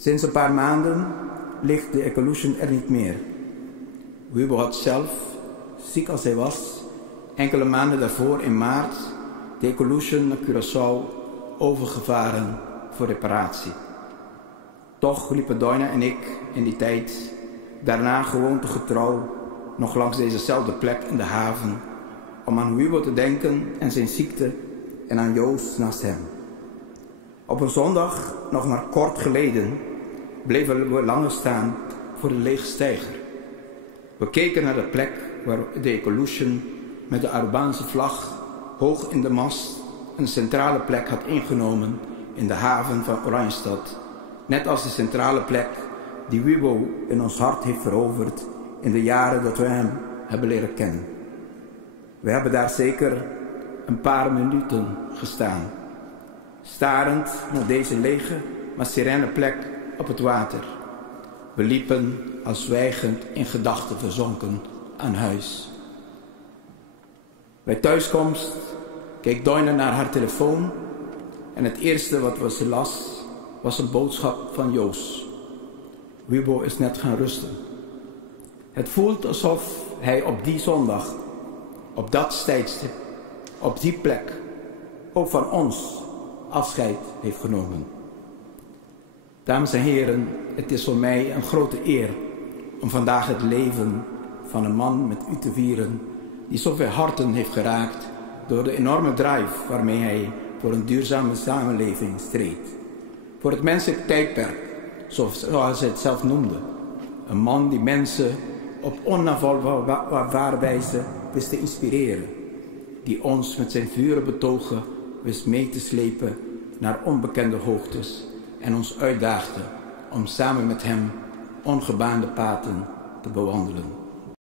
Sinds een paar maanden ligt de Ecolution er niet meer. Wibo had zelf, ziek als hij was, enkele maanden daarvoor in maart de Ecolution naar Curaçao overgevaren voor reparatie. Toch liepen Doina en ik in die tijd daarna gewoontegetrouw nog langs dezezelfde plek in de haven om aan Wibo te denken en zijn ziekte en aan Joost naast hem. Op een zondag, nog maar kort geleden, bleven we langer staan voor de lege steiger. We keken naar de plek waar de Ecolution met de Arubaanse vlag hoog in de mast een centrale plek had ingenomen in de haven van Oranjestad, net als de centrale plek die Wibo in ons hart heeft veroverd in de jaren dat we hem hebben leren kennen. We hebben daar zeker een paar minuten gestaan, starend naar deze lege, maar serene plek op het water. We liepen als zwijgend in gedachten verzonken aan huis. Bij thuiskomst keek Doina naar haar telefoon en het eerste wat ze las was een boodschap van Joost. Wibo is net gaan rusten. Het voelt alsof hij op die zondag, op dat tijdstip, op die plek, ook van ons afscheid heeft genomen. Dames en heren, het is voor mij een grote eer om vandaag het leven van een man met u te vieren die zoveel harten heeft geraakt door de enorme drive waarmee hij voor een duurzame samenleving streed. Voor het menselijk tijdperk, zoals hij het zelf noemde. Een man die mensen op onafvolgbare wijze wist te inspireren. Die ons met zijn vuren betogen wist mee te slepen naar onbekende hoogtes en ons uitdaagde om samen met hem ongebaande paden te bewandelen.